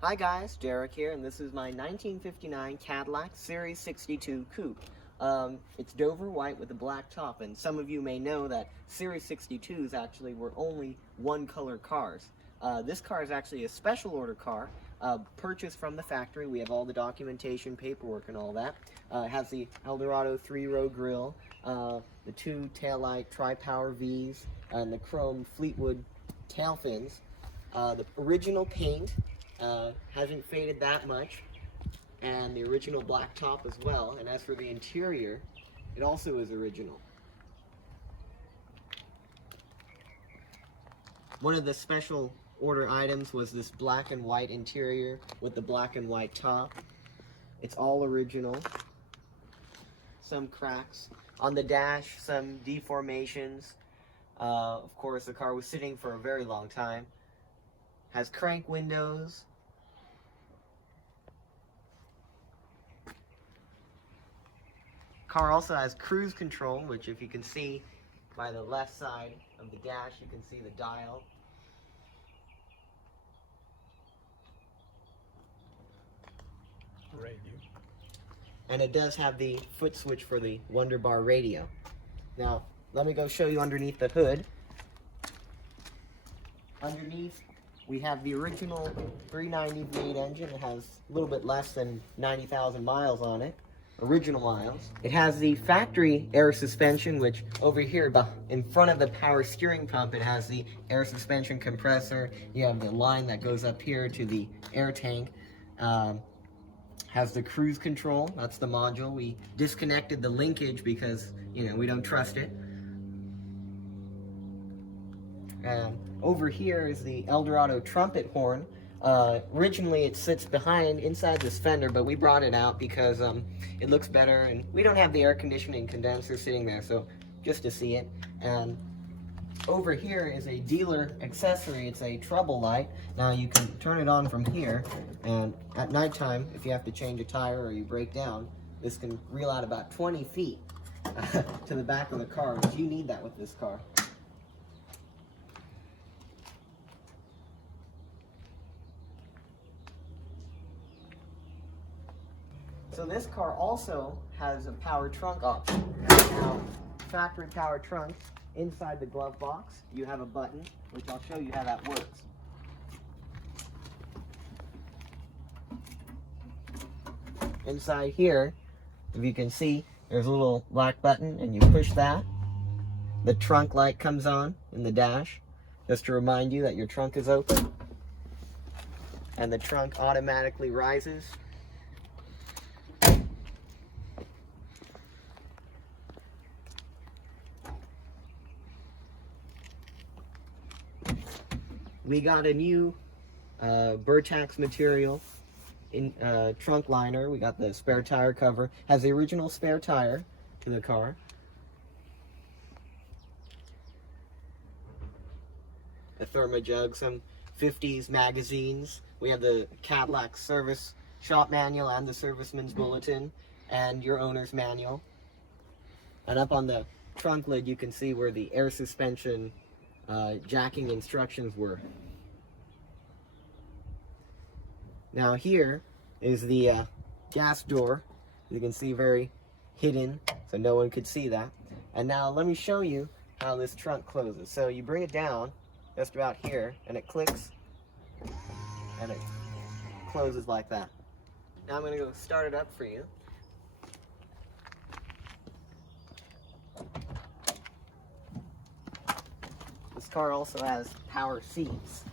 Hi guys, Derek here, and this is my 1959 Cadillac Series 62 Coupe. It's Dover white with a black top, and some of you may know that Series 62s actually were only one-color cars. This car is actually a special order car, purchased from the factory. We have all the documentation, paperwork, and all that. It has the Eldorado 3-row grille, the two taillight tri-power Vs, and the chrome Fleetwood tail fins. The original paint hasn't faded that much, and the original black top as well. And as for the interior, it also is original. One of the special order items was this black and white interior with the black and white top. It's all original. Some cracks on the dash, some deformations. Of course, the car was sitting for a very long time. Has crank windows. Car also has cruise control, which if you can see by the left side of the dash, you can see the dial. Radio. And it does have the foot switch for the Wonderbar radio. Now, let me go show you underneath the hood. Underneath, we have the original 390 V8 engine. It has a little bit less than 90,000 miles on it. Original miles. It has the factory air suspension, which over here in front of the power steering pump, it has the air suspension compressor. You have the line that goes up here to the air tank. Has the cruise control. That's the module. We disconnected the linkage because, we don't trust it. Over here is the Eldorado trumpet horn. Originally it sits inside this fender, but we brought it out because it looks better, and we don't have the air conditioning condenser sitting there, so just to see it. And over here is a dealer accessory. It's a trouble light. Now you can turn it on from here, and at nighttime, if you have to change a tire or you break down, this can reel out about 20 feet to the back of the car, which you need that with this car. So this car also has a power trunk option. Now, factory power trunks, inside the glove box, you have a button, which I'll show you how that works. Inside here, if you can see, there's a little black button, and you push that. The trunk light comes on in the dash, just to remind you that your trunk is open. And the trunk automatically rises. We got a new Burtax material in trunk liner. We got the spare tire cover. Has the original spare tire to the car. A thermojug, some 50s magazines. We have the Cadillac service shop manual and the serviceman's bulletin and your owner's manual. And up on the trunk lid you can see where the air suspension jacking instructions were. Now here is the gas door. You can see very hidden, so no one could see that. And now let me show you how this trunk closes. So you bring it down just about here, and it clicks, and it closes like that. Now I'm going to go start it up for you. This car also has power seats.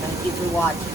Thank you for watching.